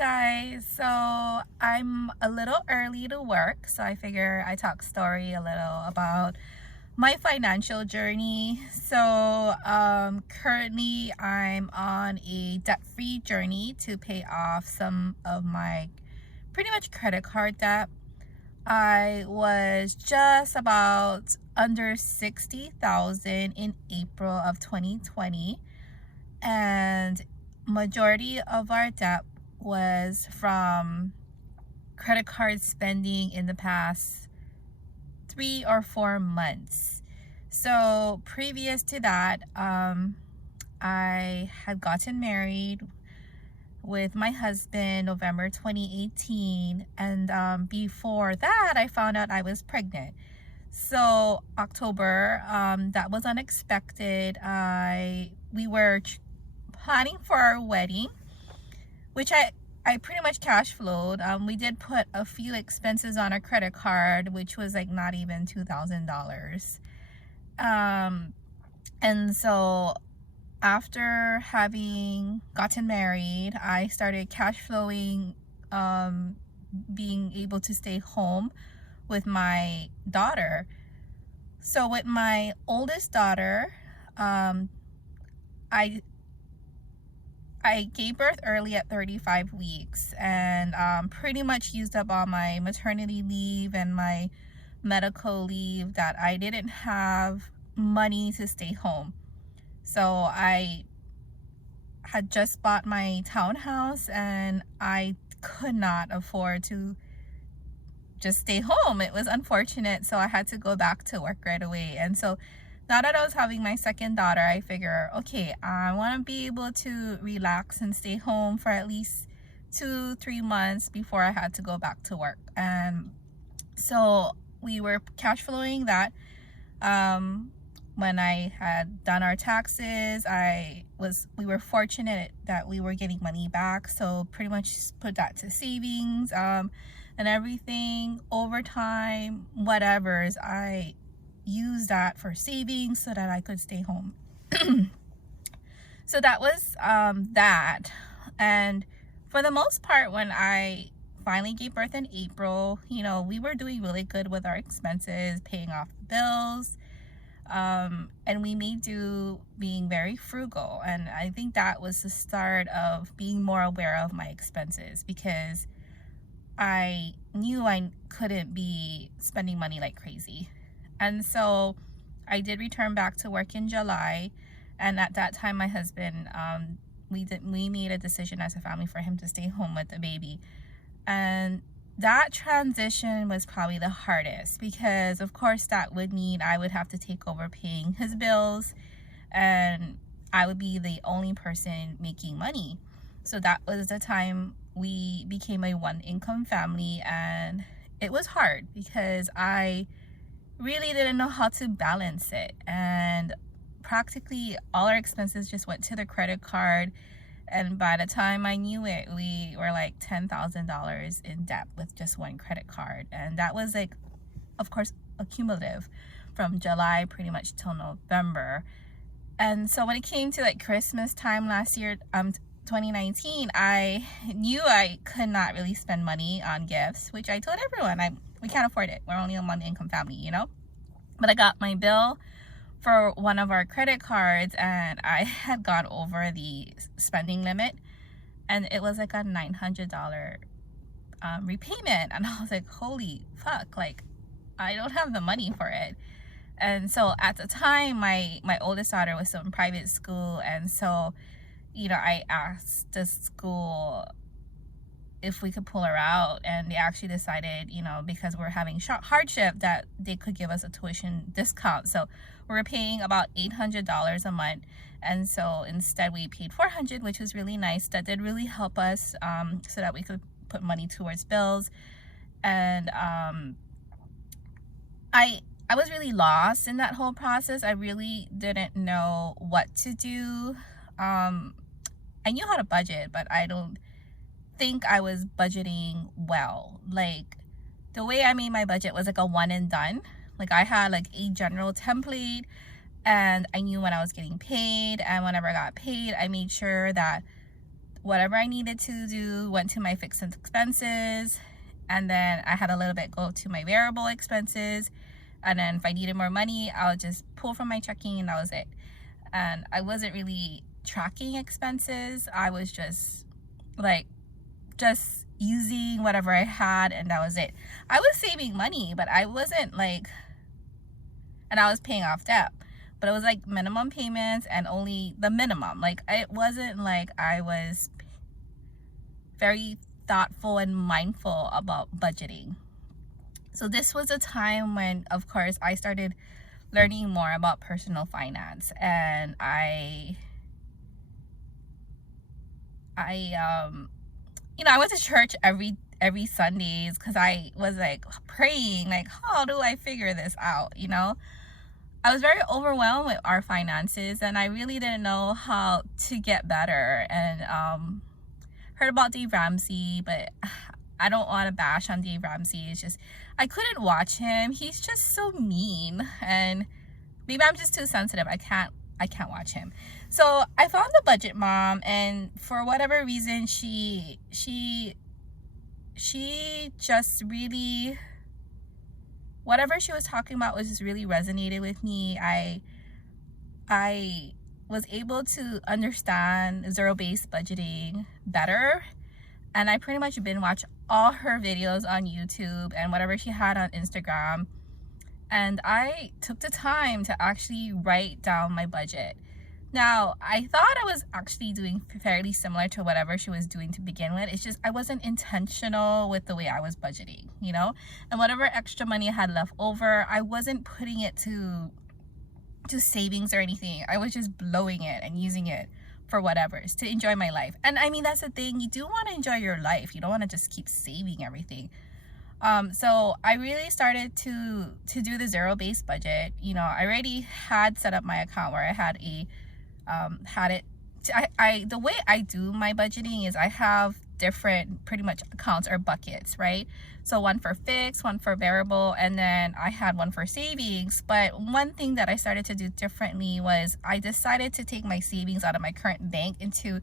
guys. So I'm a little early to work, so I figure I talk story a little about my financial journey. So currently I'm on a debt-free journey to pay off some of my pretty much credit card debt. I was just about under 60,000 in April of 2020, and majority of our debt was from credit card spending in the past 3 or 4 months. So previous to that, I had gotten married with my husband November 2018, and before that I found out I was pregnant. So October, that was unexpected. We were planning for our wedding, which I pretty much cash flowed. We did put a few expenses on a credit card, which was like not even $2,000. And so after having gotten married, I started cash flowing, being able to stay home with my daughter. So with my oldest daughter, I gave birth early at 35 weeks and pretty much used up all my maternity leave and my medical leave that I didn't have money to stay home. So I had just bought my townhouse and I could not afford to just stay home. It was unfortunate, so I had to go back to work right away. And so now that I was having my second daughter, I figure, okay, I want to be able to relax and stay home for at least 2-3 months before I had to go back to work. And so we were cash flowing that. When I had done our taxes, we were fortunate that we were getting money back, so pretty much put that to savings, and everything over time, whatever's, I use that for savings so that I could stay home. So that was that. And for the most part, when I finally gave birth in April, we were doing really good with our expenses, paying off the bills, and we made do being very frugal. And I think that was the start of being more aware of my expenses, because I knew I couldn't be spending money like crazy. And so I did return back to work in July, and at that time my husband, we made a decision as a family for him to stay home with the baby. And that transition was probably the hardest, because of course that would mean I would have to take over paying his bills, and I would be the only person making money. So that was the time we became a one-income family, and it was hard because I really didn't know how to balance it, and practically all our expenses just went to the credit card. And by the time I knew it, we were like $10,000 in debt with just one credit card. And that was like, of course, accumulative from July pretty much till November. And so when it came to like Christmas time last year, 2019, I knew I could not really spend money on gifts, which I told everyone, we can't afford it. We're only a one-income family, But I got my bill for one of our credit cards, and I had gone over the spending limit, and it was like a $900 repayment. And I was like, holy fuck, like I don't have the money for it. And so at the time, my oldest daughter was in private school, and so I asked the school if we could pull her out, and they actually decided, because we're having hardship, that they could give us a tuition discount. So we're paying about $800 a month, and so instead we paid $400, which was really nice. That did really help us, so that we could put money towards bills. And I was really lost in that whole process. I really didn't know what to do. I knew how to budget, but I don't think I was budgeting well. Like, the way I made my budget was like a one and done. Like, I had like a general template, and I knew when I was getting paid, and whenever I got paid, I made sure that whatever I needed to do went to my fixed expenses, and then I had a little bit go to my variable expenses, and then if I needed more money, I would just pull from my checking, and that was it. And I wasn't really tracking expenses. I was just using whatever I had, and that was it. I was saving money, but I wasn't and I was paying off debt, but it was like minimum payments and only the minimum. Like, it wasn't like I was very thoughtful and mindful about budgeting. So this was a time when, of course, I started learning more about personal finance, and I went to church every Sundays because I was like praying, like, how do I figure this out? I was very overwhelmed with our finances, and I really didn't know how to get better. And heard about Dave Ramsey, but I don't want to bash on Dave Ramsey. It's just I couldn't watch him. He's just so mean, and maybe I'm just too sensitive. I can't watch him. So I found the Budget Mom, and for whatever reason, she just really, whatever she was talking about was just really resonated with me. I was able to understand zero-based budgeting better, and I pretty much binge watched all her videos on YouTube and whatever she had on Instagram. And I took the time to actually write down my budget. Now, I thought I was actually doing fairly similar to whatever she was doing to begin with. It's just I wasn't intentional with the way I was budgeting, and whatever extra money I had left over, I wasn't putting it to savings or anything. I was just blowing it and using it for whatever's to enjoy my life. And I mean, that's the thing. You do want to enjoy your life. You don't want to just keep saving everything. So I really started to do the zero-based budget. I already had set up my account where I had the way I do my budgeting is I have different pretty much accounts or buckets, right? So one for fixed, one for variable, and then I had one for savings. But one thing that I started to do differently was I decided to take my savings out of my current bank into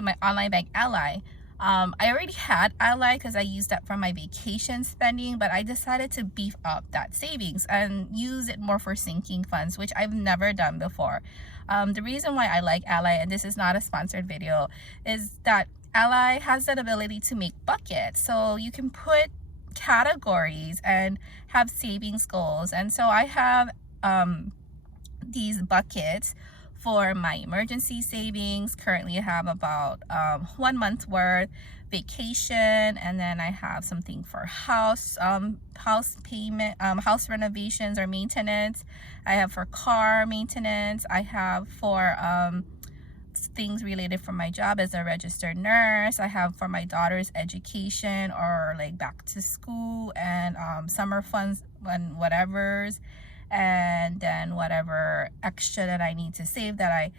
my online bank Ally. I already had Ally because I used that for my vacation spending, but I decided to beef up that savings and use it more for sinking funds, which I've never done before. The reason why I like Ally, and this is not a sponsored video, is that Ally has that ability to make buckets. So you can put categories and have savings goals. And so I have these buckets for my emergency savings. Currently I have about 1 month worth, vacation, and then I have something for house payment, house renovations or maintenance. I have for car maintenance. I have for things related for my job as a registered nurse. I have for my daughter's education or like back to school and summer funds and whatever's, and then whatever extra that I need to save that I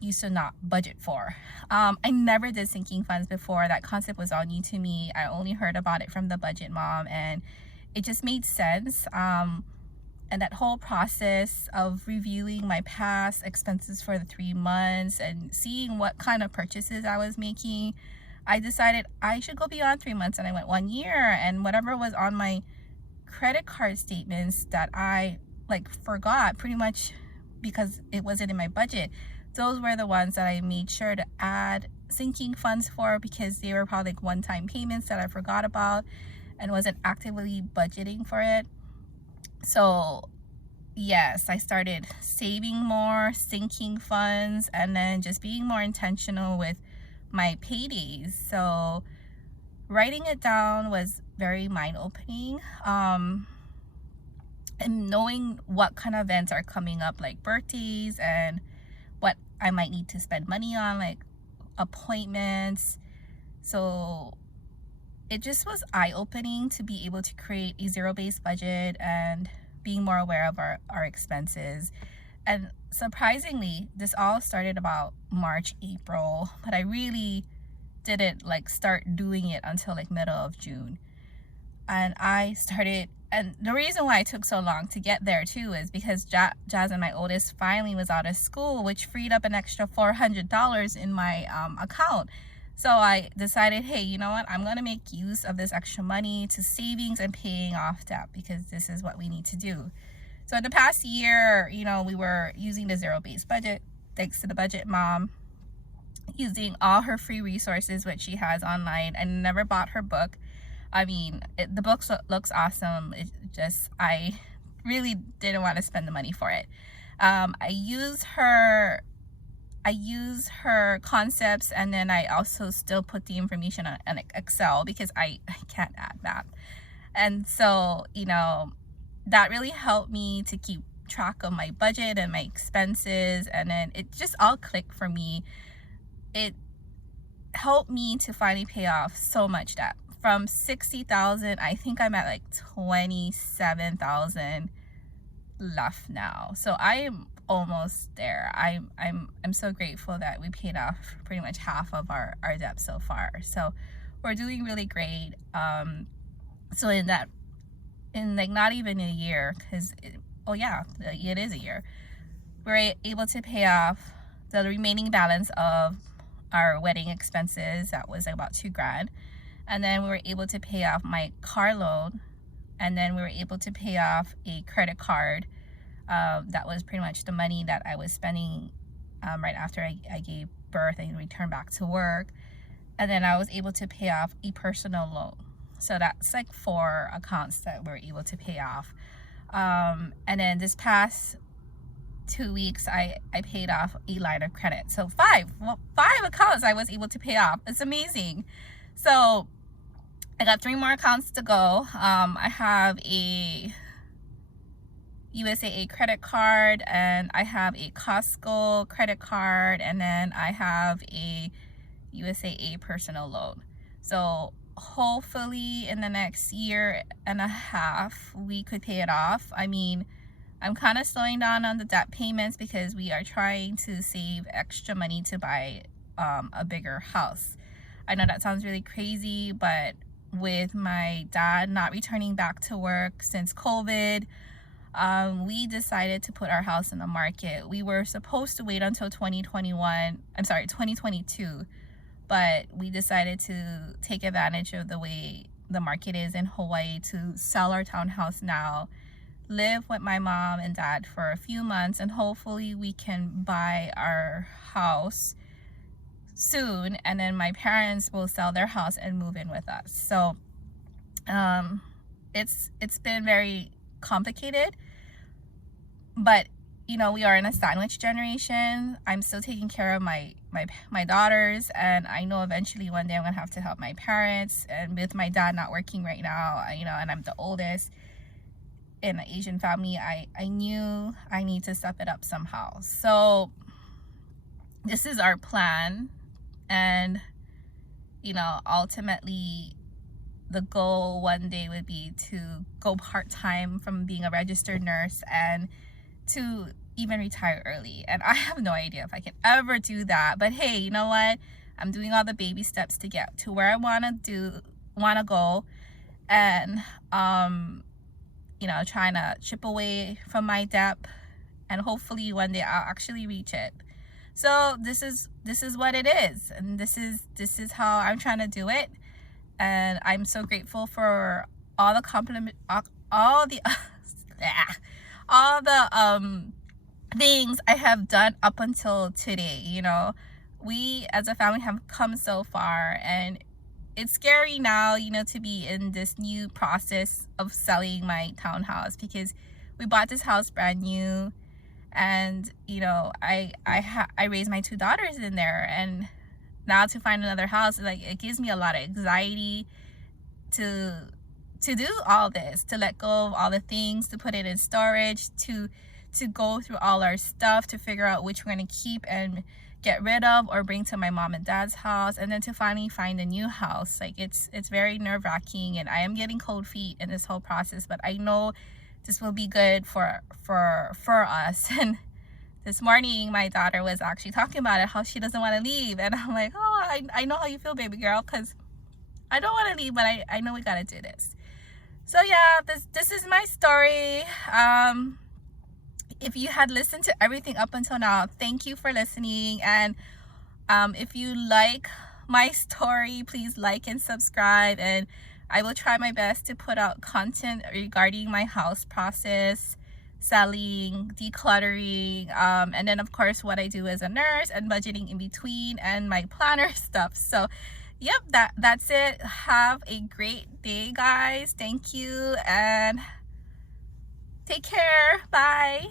used to not budget for. I never did sinking funds before. That concept was all new to me. I only heard about it from the Budget Mom, and it just made sense. And that whole process of reviewing my past expenses for the 3 months and seeing what kind of purchases I was making, I decided I should go beyond 3 months, and I went 1 year, and whatever was on my credit card statements that I forgot pretty much because it wasn't in my budget, those were the ones that I made sure to add sinking funds for, because they were probably like one-time payments that I forgot about and wasn't actively budgeting for it. So yes, I started saving more, sinking funds, and then just being more intentional with my paydays. So writing it down was very mind-opening, and knowing what kind of events are coming up, like birthdays, and what I might need to spend money on, like appointments. So it just was eye-opening to be able to create a zero-based budget and being more aware of our expenses. And surprisingly, this all started about March, April, but I really didn't start doing it until middle of June. And I started and the reason why it took so long to get there too is because Jasmine, my oldest, finally was out of school, which freed up an extra $400 in my account. So I decided, hey, you know what? I'm going to make use of this extra money to savings and paying off debt, because this is what we need to do. So in the past year, you know, we were using the zero-based budget, thanks to the budget mom, using all her free resources, which she has online. I never bought her book. I mean, the book looks awesome. It just, I really didn't want to spend the money for it. I use her concepts, and then I also still put the information on Excel, because I can't add math. And so, you know, that really helped me to keep track of my budget and my expenses, and then it just all clicked for me. It helped me to finally pay off so much debt. From $60,000, I think I'm at like $27,000 left now. So I am almost there. I'm so grateful that we paid off pretty much half of our debt so far. So we're doing really great. So in like not even a year, because it is a year, we're able to pay off the remaining balance of our wedding expenses. That was about $2,000. And then we were able to pay off my car loan, and then we were able to pay off a credit card. That was pretty much the money that I was spending right after I gave birth and returned back to work. And then I was able to pay off a personal loan. So that's like 4 accounts that we were able to pay off. And then this past 2 weeks, I paid off a line of credit. So 5 accounts I was able to pay off. It's amazing. So I got 3 more accounts to go. I have a USAA credit card, and I have a Costco credit card, and then I have a USAA personal loan. So hopefully in the next year and a half, we could pay it off. I mean, I'm kind of slowing down on the debt payments because we are trying to save extra money to buy a bigger house. I know that sounds really crazy, but with my dad not returning back to work since COVID, we decided to put our house in the market. We were supposed to wait until 2022, but we decided to take advantage of the way the market is in Hawaii to sell our townhouse now, live with my mom and dad for a few months, and hopefully we can buy our house soon, and then my parents will sell their house and move in with us. So it's been very complicated, but you know, we are in a sandwich generation. I'm still taking care of my daughters, and I know eventually one day I'm gonna have to help my parents. And with my dad not working right now, you know, and I'm the oldest in an Asian family, I knew I need to step it up somehow. So this is our plan. And, you know, ultimately, the goal one day would be to go part-time from being a registered nurse and to even retire early. And I have no idea if I can ever do that. But hey, you know what? I'm doing all the baby steps to get to where I want to go. And, you know, trying to chip away from my debt. And hopefully one day I'll actually reach it. So this is what it is, and this is how I'm trying to do it. And I'm so grateful for all the things I have done up until today. You know, we as a family have come so far, and it's scary now, you know, to be in this new process of selling my townhouse, because we bought this house brand new. And you know, I raised my 2 daughters in there, and now to find another house, like, it gives me a lot of anxiety to do all this, to let go of all the things, to put it in storage, to go through all our stuff, to figure out which we're going to keep and get rid of or bring to my mom and dad's house, and then to finally find a new house. Like, it's very nerve-wracking, and I am getting cold feet in this whole process, but I know this will be good for us. And this morning my daughter was actually talking about it, how she doesn't want to leave, and I'm like, oh, I know how you feel, baby girl, because I don't want to leave, but I know we gotta do this. So yeah, this is my story. If you had listened to everything up until now, thank you for listening. And if you like my story, please like and subscribe, and I will try my best to put out content regarding my house process, selling, decluttering, and then of course what I do as a nurse and budgeting in between, and my planner stuff. So yep, that's it. Have a great day, guys. Thank you, and take care. Bye.